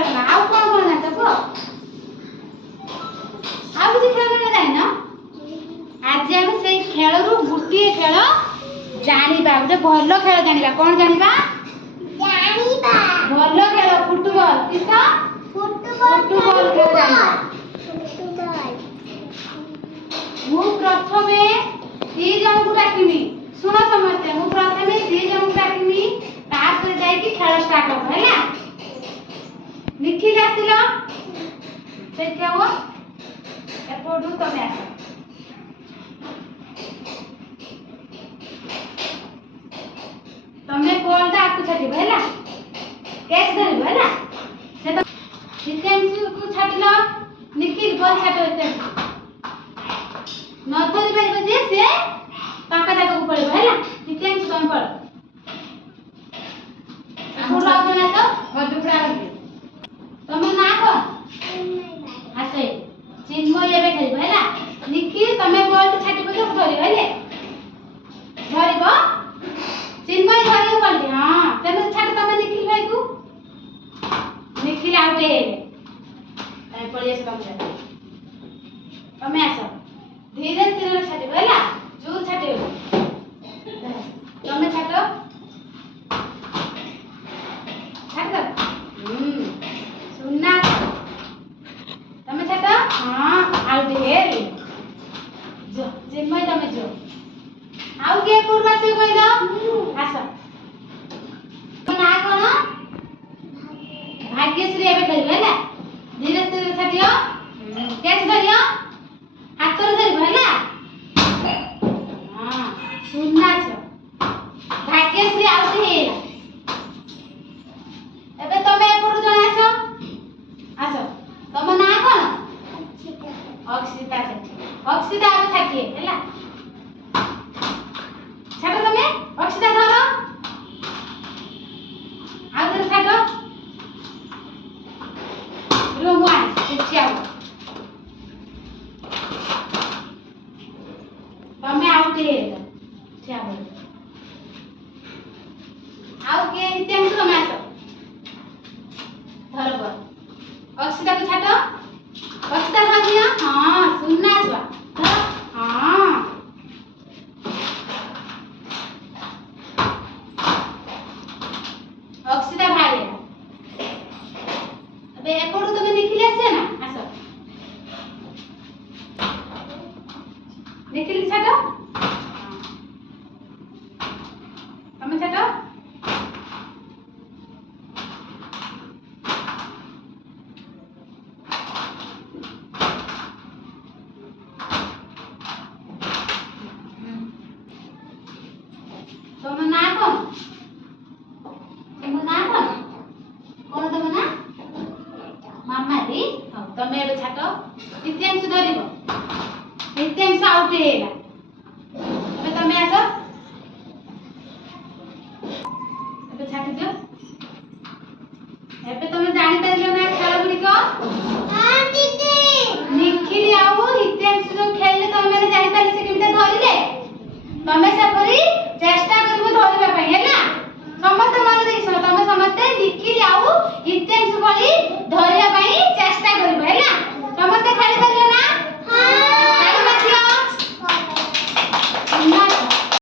खेल ना आउ कोन जान को आउ किसी खेल ना जाय ना आज हम से खेल रु गुटी खेल जानिबा गोटे भलो खेल जानिबा कोन जानिबा जानिबा भलो खेल फुटबॉल किसा फुटबॉल खेल जानिबा फुटबॉल मु प्रथमे 3 जन को डाकिमी सुनो समझते मु प्रथमे 3 जन को डाकिमी तापर जाई कि खेल स्टार्ट हो हैला निखिल आसिलो देखियो एपोडू तमे आस तमे बॉल दा आकु छाटी हैला कैच धरिबो हैला से तो जितेंद्र को छाटिलो निखिल बॉल छाटो एते न धरि पाइबो जे से पाका जागा को पड़िबो हैला जितेंद्र तमे पड़ एपोडू आ जने तो मधुपुरा लगे तमे ना को आसे चिन्मय एबे खेलिबो हैला निखिल तमे बॉल छाटिबो जो धरिबो हैले धरिबो चिन्मय धरिबो बोल हां तमे छाट तमे निखिल भाई को निखिल आउट हे तमे पड़ी आसे तमे आसो धीरे धीरे छाटिबो हैला जोर छाटिबो तमे छाटो छाट दो सुनना तमे छाटो हां आउट हे जो चिन्मय तमे जो आउ के पूर्वा से कहलो आसो ना कोन भाग्यश्री एबे खेलिबो हैला धीरे धीरे छाटियो कैच धरियो हाथ रे धरिबो हैला हां सुनना छ भाग्यश्री आउट हेला एबे तमे एपुर जण आसो आसो तम ना कोन अक्षिता छाटी अक्षिता आबे छाटी हैला छाटो तमे अक्षिता धरो आउटर छाटो रूम 1 चिचियाओ तमे आउट हे छाबो आउ के इतिहास समास धरबो अक्षिता को छाटो अक्षिता भागिया हां सुनना छवा हां अक्षिता भाई अबे एकोडू तमे निखिल आसे ना आसो निखिल छाटो तमे छाटो तमे ना कोन तमे ना कोन तमे ना मामा दी हां तमे एबे छाटो इतिहास धरिबो इतिहास आउट हेला एबे तमे आसो एबे छाटी दियो एबे तमे जानि परिलो ना खेल गुडी को